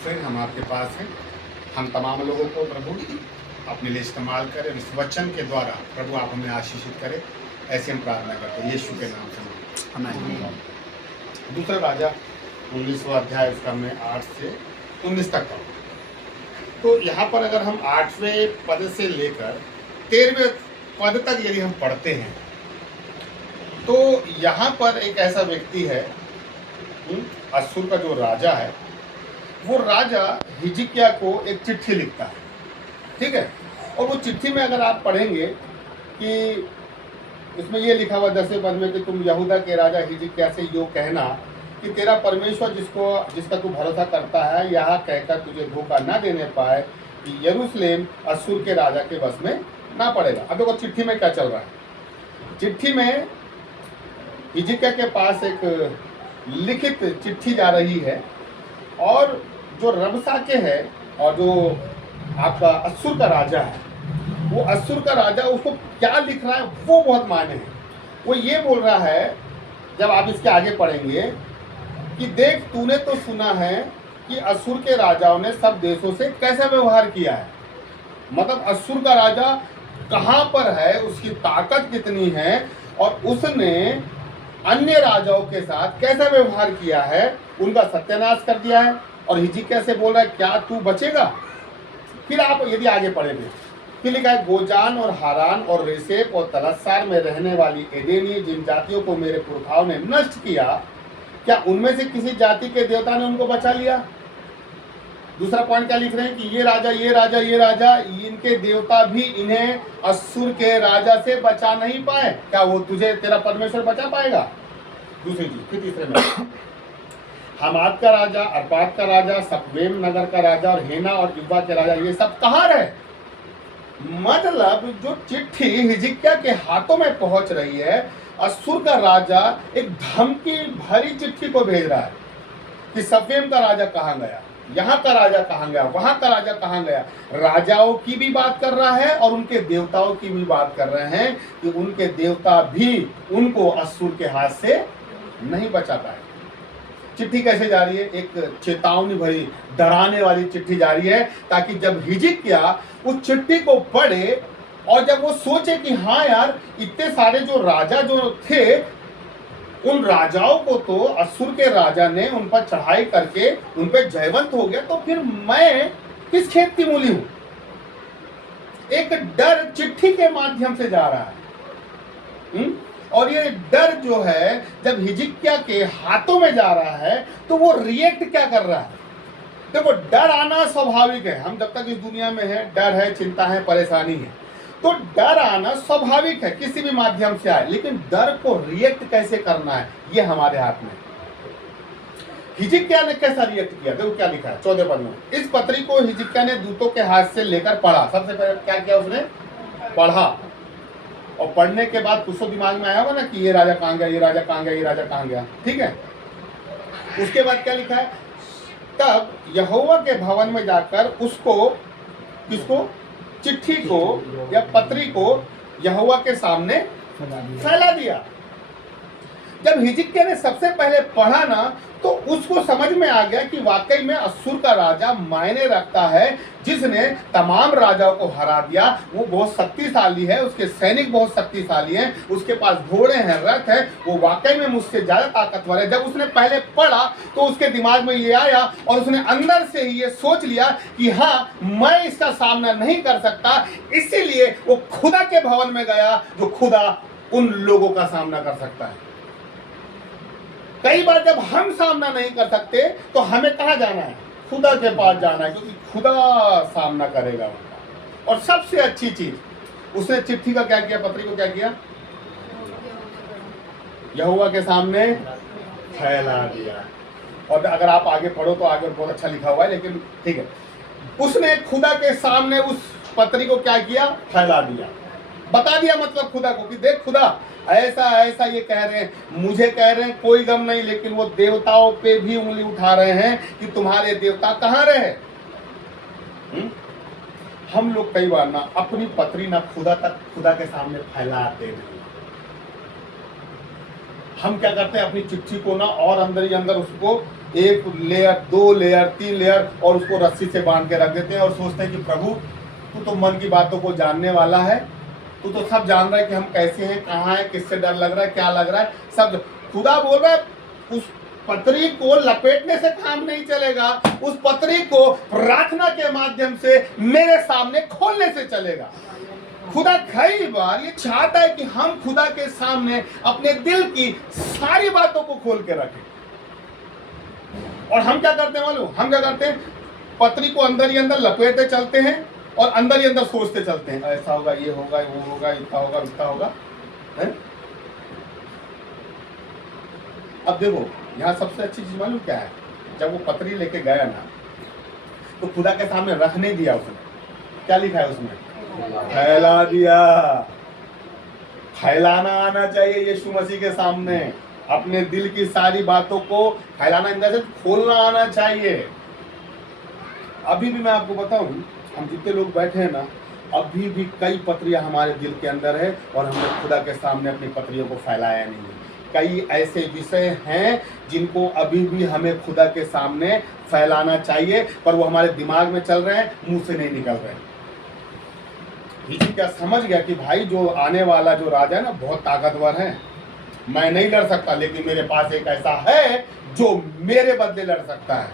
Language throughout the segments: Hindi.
फिर हम आपके पास हैं। हम तमाम लोगों को प्रभु अपने लिए इस्तेमाल करें, इस वचन के द्वारा प्रभु आप हमें आशीषित करें, ऐसी हम प्रार्थना करते हैं यीशु के नाम से। आमीन। दूसरा राजा 19वां अध्याय, उसका मैं 8 से 19 तक पढ़ूँ। तो यहाँ पर अगर हम 8वें पद से लेकर 13वें पद तक यदि हम पढ़ते हैं तो यहाँ पर एक ऐसा व्यक्ति है, अश्शूर का जो राजा है, वो राजा हिजकिय्याह को एक चिट्ठी लिखता है, ठीक है। और वो चिट्ठी में अगर आप पढ़ेंगे कि इसमें ये लिखा हुआ 10वें पद में कि तुम यहूदा के राजा हिजकिय्याह से यो कहना कि तेरा परमेश्वर जिसका तू भरोसा करता है, यह कहकर तुझे धोखा ना देने पाए कि यरूशलेम अश्शूर के राजा के बस में ना पड़ेगा। अब देखो चिट्ठी में क्या चल रहा है। चिट्ठी में हिजकिय्याह के पास एक लिखित चिट्ठी जा रही है, और जो रबशाके है और जो आपका अश्शूर का राजा है, वो अश्शूर का राजा उसको क्या लिख रहा है वो बहुत मायने है। वो ये बोल रहा है, जब आप इसके आगे पढ़ेंगे, कि देख तूने तो सुना है कि अश्शूर के राजाओं ने सब देशों से कैसा व्यवहार किया है। मतलब अश्शूर का राजा कहाँ पर है, उसकी ताकत कितनी है, और उसने अन्य राजाओं के साथ कैसा व्यवहार किया है, उनका सत्यानाश कर दिया है। और हिजकिय्याह से बोल रहा है क्या तू बचेगा। फिर आप यदि आगे पढ़ेंगे, फिर लिखा है गोजान और हारान और रेसेप और तलस्सार में रहने वाली एदेनी जिन जातियों को मेरे पुरखाओं ने नष्ट किया, क्या उनमें से किसी जाति के देवता ने उनको बचा लिया। दूसरा पॉइंट क्या लिख रहे हैं कि ये राजा ये राजा ये राजा, इनके देवता भी इन्हें अश्शूर के राजा से बचा नहीं पाए, क्या वो तुझे तेरा परमेश्वर बचा पाएगा। दूसरी चीज, फिर तीसरे में हमाद का राजा, अर्पाद का राजा, सपवेम नगर का राजा और हेना और युवा के राजा, ये सब कहाँ रहे। मतलब जो चिट्ठी हिजकिय्याह के हाथों में पहुंच रही है, अश्शूर का राजा एक धमकी भरी चिट्ठी को भेज रहा है कि सफेम का राजा कहाँ गया, यहाँ का राजा कहाँ गया, वहां का राजा कहाँ गया। राजाओं की भी बात कर रहा है और उनके देवताओं की भी बात कर रहे हैं कि उनके देवता भी उनको अश्शूर के हाथ से नहीं बचा पाए। चिट्ठी कैसे जा रही है, एक चेतावनी भरी डराने वाली चिट्ठी जा रही है, ताकि जब हिजकिय्याह उस चिट्ठी को पढ़े और जब वो सोचे कि हाँ यार, इतने सारे जो राजा जो थे, उन राजाओं को तो अश्शूर के राजा ने उन पर चढ़ाई करके उन पर जयवंत हो गया, तो फिर मैं किस खेत की मूली हूं। एक डर चिट्ठी के माध्यम से जा रहा है। और ये डर जो है जब हिजकिय्याह के हाथों में जा रहा है तो वो रिएक्ट क्या कर रहा है। देखो डर आना स्वाभाविक है, हम जब तक इस दुनिया में है, डर है, चिंता है, परेशानी है, तो डर आना स्वाभाविक है, किसी भी माध्यम से आए, लेकिन डर को रिएक्ट कैसे करना है ये हमारे हाथ में। हिजकिय्याह ने कैसा रिएक्ट किया, देखो क्या लिखा है 14 पद में। इस पत्री को हिजकिय्याह ने दूतों के हाथ से लेकर पढ़ा। सबसे पहले क्या किया उसने, पढ़ा। और पढ़ने के बाद कुछ तो दिमाग में आया होगा ना कि ये राजा कहाँ गया, ये राजा कहाँ गया, ये राजा कहाँ गया, ठीक है। उसके बाद क्या लिखा है, तब यहोवा के भवन में जाकर उसको, किसको, चिट्ठी को या पत्री को यहोवा के सामने फैला दिया। जब हिजकिय्याह ने सबसे पहले पढ़ा ना, तो उसको समझ में आ गया कि वाकई में अश्शूर का राजा मायने रखता है, जिसने तमाम राजाओं को हरा दिया। वो बहुत शक्तिशाली है, उसके सैनिक बहुत शक्तिशाली हैं, उसके पास घोड़े हैं, रथ है, वो वाकई में मुझसे ज्यादा ताकतवर है। जब उसने पहले पढ़ा तो उसके दिमाग में ये आया और उसने अंदर से ही ये सोच लिया कि हाँ, मैं इसका सामना नहीं कर सकता, इसीलिए वो खुदा के भवन में गया, जो खुदा उन लोगों का सामना कर सकता है। कई बार जब हम सामना नहीं कर सकते तो हमें कहाँ जाना है, खुदा के पास जाना है, क्योंकि खुदा सामना करेगा उनका। और सबसे अच्छी चीज, उसने चिट्ठी का क्या किया, पत्री को क्या किया, यहोवा के सामने फैला दिया। और अगर आप आगे पढ़ो तो आगे बहुत अच्छा लिखा हुआ है, लेकिन ठीक है, उसने खुदा के सामने उस पत्री को क्या किया, फैला दिया, बता दिया मतलब खुदा को कि देख खुदा ऐसा ऐसा ये कह रहे हैं, मुझे कह रहे हैं कोई गम नहीं, लेकिन वो देवताओं पे भी उंगली उठा रहे हैं कि तुम्हारे देवता कहाँ रहे। हम लोग कई बार ना अपनी पत्री ना खुदा के सामने फैलाते नहीं। हम क्या करते हैं, अपनी चिट्ठी को ना और अंदर ही अंदर उसको 1 लेयर, 2 लेयर, 3 लेयर और उसको रस्सी से बांध के रख देते हैं और सोचते हैं कि प्रभु तू तो मन की बातों को जानने वाला है, तू तो सब जान रहा है कि हम कैसे हैं, कहाँ हैं, किससे डर लग रहा है, क्या लग रहा है, सब। खुदा बोल रहा है उस पत्री को लपेटने से काम नहीं चलेगा, उस पत्री को प्रार्थना के माध्यम से मेरे सामने खोलने से चलेगा। खुदा कई बार ये चाहता है कि हम खुदा के सामने अपने दिल की सारी बातों को खोल के रखें। और हम क्या करते हैं मालूम, हम क्या करते हैं, पत्री को अंदर ही अंदर लपेटते चलते हैं और अंदर ही अंदर सोचते चलते हैं, ऐसा होगा, ये होगा, वो होगा, इतना होगा, इतना होगा, है? अब देखो यहाँ सबसे अच्छी चीज मालूम क्या है, जब वो पत्री लेके गया ना तो खुदा के सामने रखने दिया, उसने क्या लिखा है उसमें, फैला दिया। फैलाना आना चाहिए यीशु मसीह के सामने, अपने दिल की सारी बातों को फैलाना, अंदर से खोलना आना चाहिए। अभी भी मैं आपको बताऊं, हम जितने लोग बैठे हैं ना, अभी भी कई पत्रियां हमारे दिल के अंदर है और हमने खुदा के सामने अपनी पत्रियों को फैलाया नहीं है। कई ऐसे विषय हैं जिनको अभी भी हमें खुदा के सामने फैलाना चाहिए, पर वो हमारे दिमाग में चल रहे हैं, मुंह से नहीं निकल रहे हैं। क्या समझ गया कि भाई जो आने वाला जो राजा है ना बहुत ताकतवर है, मैं नहीं लड़ सकता, लेकिन मेरे पास एक ऐसा है जो मेरे बदले लड़ सकता है।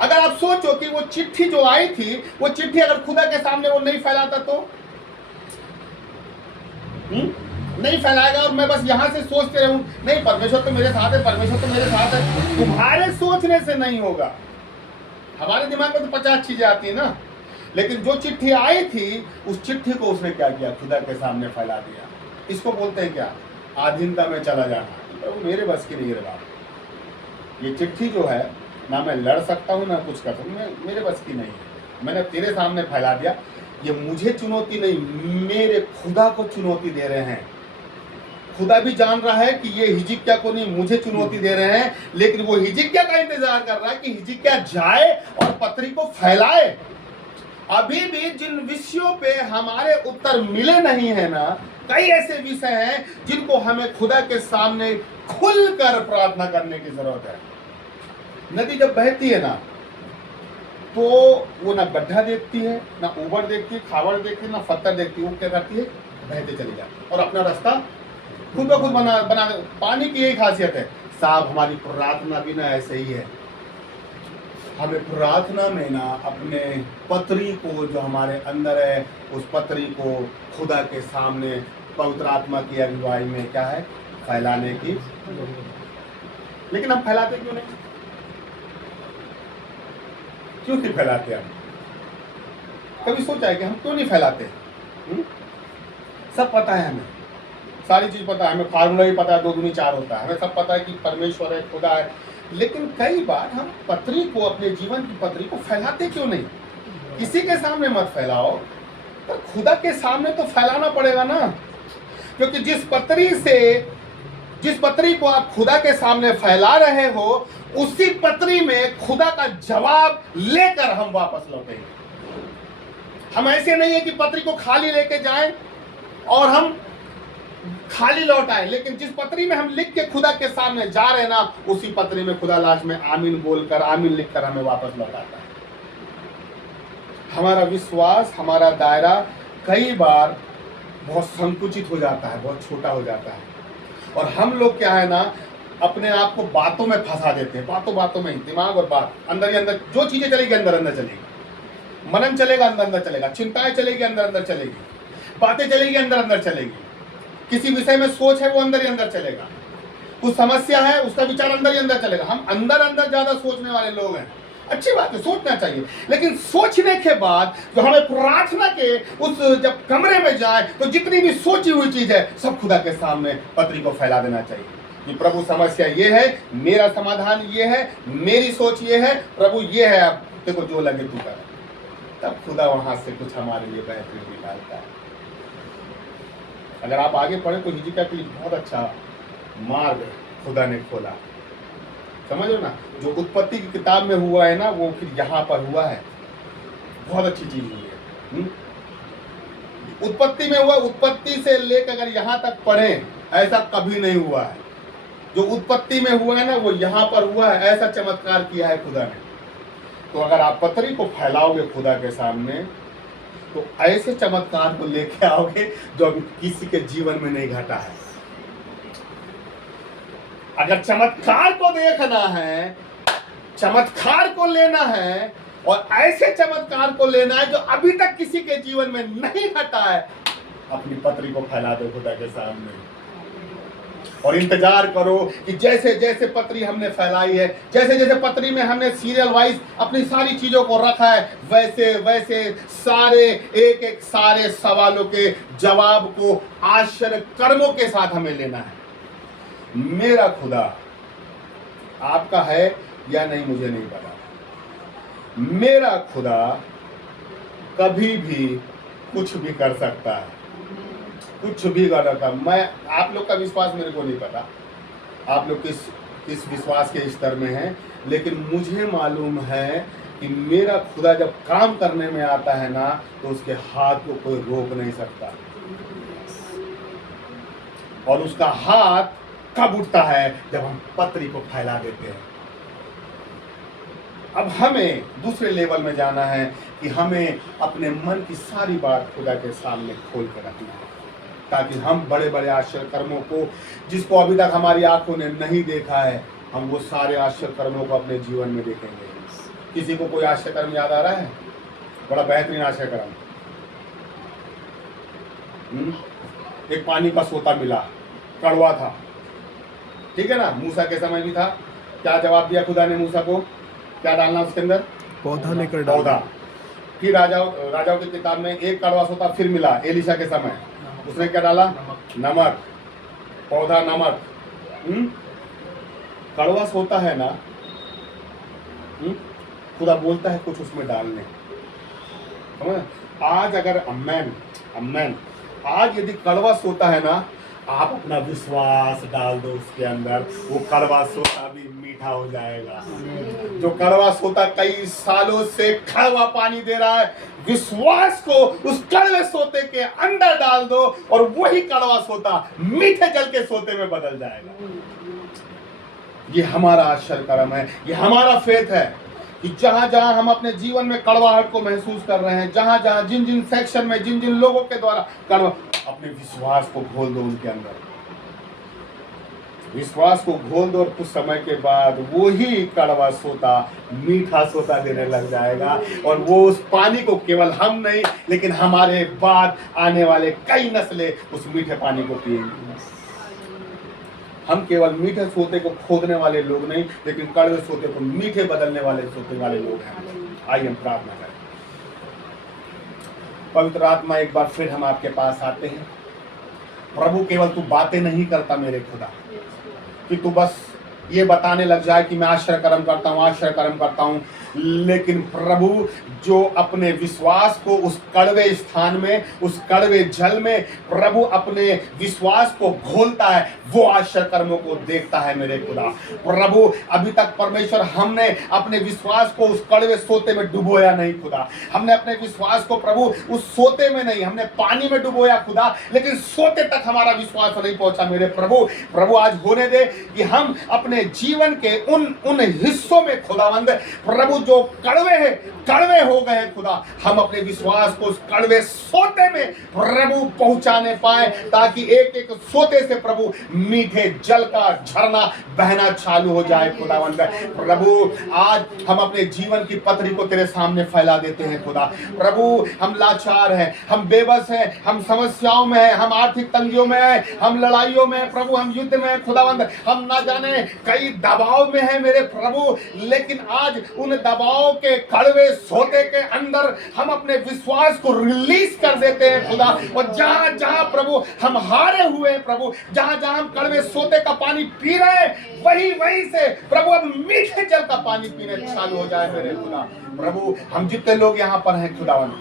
अगर आप सोचो कि वो चिट्ठी जो आई थी, वो चिट्ठी अगर खुदा के सामने वो नहीं फैलाता तो नहीं फैलाएगा, और मैं बस यहां से सोचते रहूं, नहीं परमेश्वर तो मेरे साथ है, परमेश्वर तो मेरे साथ है, तुम्हारे सोचने से नहीं होगा। हमारे दिमाग में तो 50 चीजें आती है ना, लेकिन जो चिट्ठी आई थी उस चिट्ठी को उसने क्या किया, खुदा के सामने फैला दिया। इसको बोलते हैं क्या, आधीनता में चला जाना। तो मेरे बस की नहीं है बात, ये चिट्ठी जो है ना मैं लड़ सकता हूँ ना कुछ कर सकता हूँ, मेरे बस की नहीं है। मैंने तेरे सामने फैला दिया, ये मुझे चुनौती नहीं, मेरे खुदा को चुनौती दे रहे हैं। खुदा भी जान रहा है कि ये हिजकिय्याह को नहीं, मुझे चुनौती दे रहे हैं, लेकिन वो हिजकिय्याह का इंतजार कर रहा है कि हिजकिय्याह जाए और पत्री को फैलाए। अभी भी जिन विषयों पे हमारे उत्तर मिले नहीं है ना, कई ऐसे विषय हैं जिनको हमें खुदा के सामने खुलकर प्रार्थना करने की जरूरत है। नदी जब बहती है ना तो वो ना गड्ढा देखती है, ना ऊबड़ देखती है, खावड़ देखती है, ना पत्थर देखती है, वो क्या करती है, बहते चली जाती है और अपना रास्ता खुद ब खुद बना। पानी की यही खासियत है। साहब हमारी प्रार्थना भी ना ऐसे ही है, हमें प्रार्थना में ना अपने पत्री को जो हमारे अंदर है, उस पत्री को खुदा के सामने पवित्र आत्मा की अगुवाई में क्या है, फैलाने की। लेकिन हम फैलाते क्यों नहीं, क्यों नहीं फैलाते हम? कभी सोचा है कि हम क्यों नहीं फैलाते? सब पता है हमें, सारी चीज पता है हमें, फार्मूला भी पता है, 2 दूनी 4 होता है, हमें सब पता है कि परमेश्वर है, खुदा है, लेकिन कई बार हम पत्री को, अपने जीवन की पत्री को फैलाते क्यों नहीं? किसी के सामने मत फैलाओ, पर खुदा के सामने तो फैलाना पड़ेगा ना, क्योंकि जिस पत्री को आप खुदा के सामने फैला रहे हो, उसी पत्री में खुदा का जवाब लेकर हम वापस लौटेंगे। हम ऐसे नहीं है कि पत्री को खाली लेके जाएं और हम खाली लौट आए, लेकिन जिस पत्री में हम लिख के खुदा के सामने जा रहे हैं ना, उसी पत्री में खुदा लास्ट में आमीन बोलकर, आमीन लिखकर हमें वापस लौटाता है। हमारा विश्वास, हमारा दायरा कई बार बहुत संकुचित हो जाता है, बहुत छोटा हो जाता है, और हम लोग क्या है ना, अपने आप को बातों में फंसा देते हैं। बातों में ही दिमाग और बात अंदर ही अंदर, जो चीजें चलेगी अंदर अंदर चलेगी, मनन चलेगा अंदर अंदर चलेगा, चिंताएं चलेगी अंदर अंदर चलेगी, बातें चलेगी अंदर अंदर चलेगी, किसी विषय में सोच है वो अंदर ही अंदर चलेगा, कुछ समस्या है उसका विचार अंदर ही अंदर चलेगा। हम अंदर अंदर ज्यादा सोचने वाले लोग हैं। अच्छी बात है, सोचना चाहिए, लेकिन सोचने के बाद जो हमें प्रार्थना के उस जब कमरे में जाए तो जितनी भी सोची हुई चीज है सब खुदा के सामने पत्री को फैला देना चाहिए कि प्रभु समस्या ये है, मेरा समाधान ये है, मेरी सोच ये है, प्रभु ये है, अब देखो जो लगे तू कर। तब खुदा वहां से कुछ हमारे लिए बेहतरीन निकालता है। अगर आप आगे पढ़े तो हिजकिय्याह के लिए बहुत अच्छा मार्ग खुदा ने खोला, समझ लो ना। जो उत्पत्ति की किताब में हुआ है ना, वो फिर यहाँ पर हुआ है, बहुत अच्छी चीज हुई है। उत्पत्ति में हुआ, उत्पत्ति से लेकर अगर यहाँ तक पढ़े, ऐसा कभी नहीं हुआ है। जो उत्पत्ति में हुआ है ना वो यहाँ पर हुआ है, ऐसा चमत्कार किया है खुदा ने। तो अगर आप पत्री को फैलाओगे खुदा के सामने तो ऐसे चमत्कार को लेके आओगे जो अभी किसी के जीवन में नहीं घटा है। अगर चमत्कार को देखना है, चमत्कार को लेना है और ऐसे चमत्कार को लेना है जो अभी तक किसी के जीवन में नहीं घटा है, अपनी पत्री को फैला दो खुदा के सामने और इंतजार करो कि जैसे जैसे पत्री हमने फैलाई है, जैसे जैसे पत्री में हमने सीरियल वाइज अपनी सारी चीजों को रखा है, वैसे वैसे सारे एक एक सारे सवालों के जवाब को आश्चर्य कर्मों के साथ हमें लेना है। मेरा खुदा आपका है या नहीं मुझे नहीं पता, मेरा खुदा कभी भी कुछ भी कर सकता है, कुछ भी कर सकता। मैं आप लोग का विश्वास मेरे को नहीं पता, आप लोग किस विश्वास के स्तर में हैं, लेकिन मुझे मालूम है कि मेरा खुदा जब काम करने में आता है ना तो उसके हाथ को कोई रोक नहीं सकता। और उसका हाथ कब उठता है? जब हम पत्री को फैला देते हैं। अब हमें दूसरे लेवल में जाना है कि हमें अपने मन की सारी बात खुदा के सामने खोल कर रखना है, ताकि हम बड़े बड़े आश्चर्य कर्मों को, जिसको अभी तक हमारी आंखों ने नहीं देखा है, हम वो सारे आश्चर्य कर्मों को अपने जीवन में देखेंगे। किसी को कोई आश्चर्य कर्म याद आ रहा है? बड़ा बेहतरीन आश्चर्य कर्म, एक पानी का सोता मिला, कड़वा था, ठीक है ना। मूसा के समय भी था। क्या जवाब दिया खुदा ने मूसा को? क्या डालना उसके अंदर? पौधा लेकर पौधा। फिर राजाओं की किताब में एक कड़वा सोता फिर मिला एलिशा के समय, उसने क्या डाला? नमक। पौधा नमक। कड़वा सोता है ना, खुदा बोलता है कुछ उसमें डालने। समझ? आज अगर अम्मैन आज यदि कड़वा सोता है ना, आप अपना विश्वास डाल दो उसके अंदर, वो कड़वा सोता भी मीठा हो जाएगा। जो कड़वा सोता कई सालों से कड़वा पानी दे रहा है, विश्वास को उस कड़वे सोते के अंदर डाल दो और वही कड़वा सोता मीठे जल के सोते में बदल जाएगा। ये हमारा आश्चर्य कर्म है, ये हमारा फेथ है कि जहां जहां हम अपने जीवन में कड़वाहट को महसूस कर रहे हैं, जहां जहां जिन जिन सेक्शन में जिन जिन लोगों के द्वारा कड़वा, अपने विश्वास को घोल दो उनके अंदर, विश्वास को घोल दो और कुछ समय के बाद वो ही कड़वा सोता मीठा सोता देने लग जाएगा। और वो उस पानी को केवल हम नहीं लेकिन हमारे बाद आने वाले कई नस्लें उस मीठे पानी को पिएंगी। हम केवल मीठे सोते को खोदने वाले लोग नहीं, लेकिन कड़वे सोते को मीठे बदलने वाले सोते वाले लोग हैं। आइए हम प्रार्थना करें। पवित्र आत्मा, एक बार फिर हम आपके पास आते हैं। प्रभु, केवल तू बातें नहीं करता मेरे खुदा, कि तू बस ये बताने लग जाए कि मैं आश्चर्य कर्म करता हूँ, आश्चर्य कर्म करता हूँ, लेकिन प्रभु जो अपने विश्वास को उस कड़वे स्थान में, उस कड़वे जल में प्रभु अपने विश्वास को घोलता है, वो आश्चर्य कर्मों को देखता है मेरे खुदा। प्रभु, अभी तक परमेश्वर हमने अपने विश्वास को उस कड़वे सोते में डुबोया नहीं खुदा। हमने अपने विश्वास को प्रभु उस सोते में नहीं, हमने पानी में डुबोया खुदा, लेकिन सोते तक हमारा विश्वास नहीं पहुंचा मेरे प्रभु। प्रभु, आज होने दे कि हम अपने जीवन के उन हिस्सों में खुदावंद प्रभु जो कड़वे हो गए हैं खुदा, हम अपने विश्वास को उस कड़वे सोते में प्रभु पहुंचाने पाए, ताकि एक एक सोते से प्रभु मीठे जल का झरना बहना चालू हो जाए खुदावंद। प्रभु, आज हम अपने जीवन की पत्री को तेरे सामने फैला देते हैं खुदा। प्रभु, हम लाचार हैं, हम बेबस हैं, हम समस्याओं में हैं, हम आर्थिक तंगियों में हैं, हम लड़ाइयों में, प्रभु हम युद्ध में हैं खुदावंद, हम ना जाने कई दबाव में हैं मेरे प्रभु, लेकिन आज उन दबाव के कड़वे सोते के अंदर हम अपने विश्वास को रिलीज कर देते हैं खुदा। और जहां जहां प्रभु हम हारे हुए हैं प्रभु, जहां जहां हम कड़वे सोते का पानी पी रहे हैं, वहीं से प्रभु अब मीठे जल का पानी पीने चालू हो जाए मेरे खुदा। प्रभु, हम जितने लोग यहाँ पर हैं खुदावन,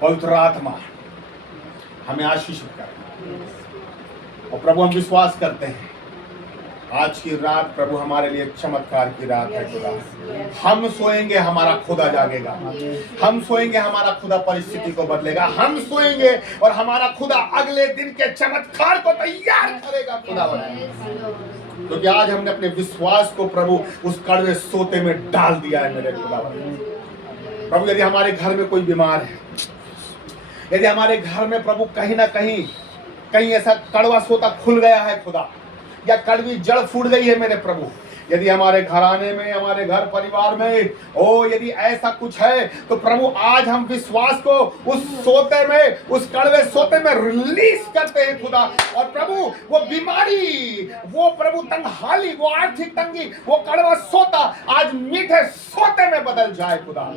पवित्र आत्मा हमें आशीषित करें। और प्रभु, हम विश्वास करते हैं आज की रात प्रभु हमारे लिए चमत्कार की रात है खुदा। हम सोएंगे, हमारा खुदा जागेगा। हम सोएंगे, हमारा खुदा परिस्थिति को बदलेगा। हम सोएंगे और हमारा खुदा अगले दिन के चमत्कार को तैयार करेगा खुदा। क्योंकि आज हमने अपने विश्वास को प्रभु उस कड़वे सोते में डाल दिया है मेरे खुदा। प्रभु यदि हमारे घर में कोई बीमार है, यदि हमारे घर में प्रभु कहीं ना कहीं ऐसा कड़वा सोता खुल गया है खुदा, या कड़वी जड़ फूट गई है मेरे प्रभु, यदि हमारे घराने में, हमारे घर परिवार में यदि ऐसा कुछ है, तो प्रभु आज हम विश्वास को उस सोते में, उस कड़वे सोते में रिलीज करते हैं खुदा। और प्रभु वो बीमारी, वो प्रभु तंगहाली, वो आर्थिक तंगी, वो कड़वा सोता आज मीठे सोते में बदल जाए खुदा।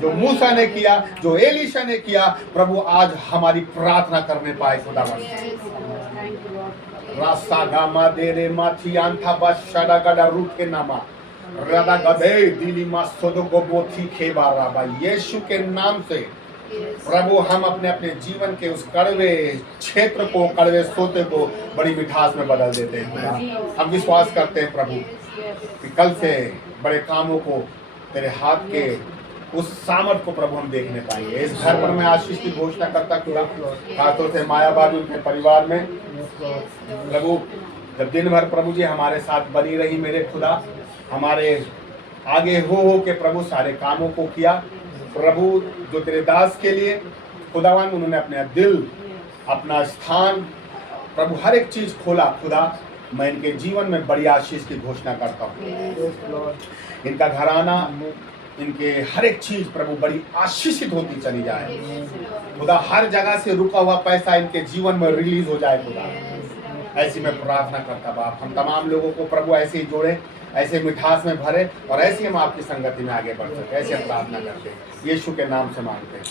जो मूसा ने किया, जो एलीशा ने किया, प्रभु आज हमारी प्रार्थना करने पाए खुदा। रास्ता गामा देरे माथियांथा बशड़ा गड़ा रूट के नामा रदा गदे दिली मासोदो गोबोथी खेबारा बा। यीशु के नाम से प्रभु हम अपने अपने जीवन के उस कड़वे क्षेत्र को, कड़वे सोते को बड़ी मिठास में बदल देते हैं। हम विश्वास करते हैं प्रभु कि कल से बड़े कामों को, तेरे हाथ के उस सामर्थ को प्रभु हम देखने पाएंगे। इस घर पर मैं आशीष की घोषणा करता खुदा, खासतौर से माया बाबू के परिवार में प्रभु, जब दिन भर प्रभु जी हमारे साथ बनी रही मेरे खुदा, हमारे आगे हो के प्रभु सारे कामों को किया प्रभु, जो तेरे दास के लिए खुदावन उन्होंने अपना दिल, अपना स्थान प्रभु हर एक चीज खोला खुदा। मैं इनके जीवन में बड़ी आशीष की घोषणा करता हूँ। इनका घराना, इनके हर एक चीज प्रभु बड़ी आशीषित होती चली जाए खुदा। हर जगह से रुका हुआ पैसा इनके जीवन में रिलीज हो जाए खुदा। ऐसी मैं प्रार्थना करता बाप, हम तमाम लोगों को प्रभु ऐसे ही जोड़े, ऐसे मिठास में भरे, और ऐसे हम आपकी संगति में आगे बढ़ सके। ऐसे प्रार्थना करते हैं, यीशु के नाम से मांगते हैं।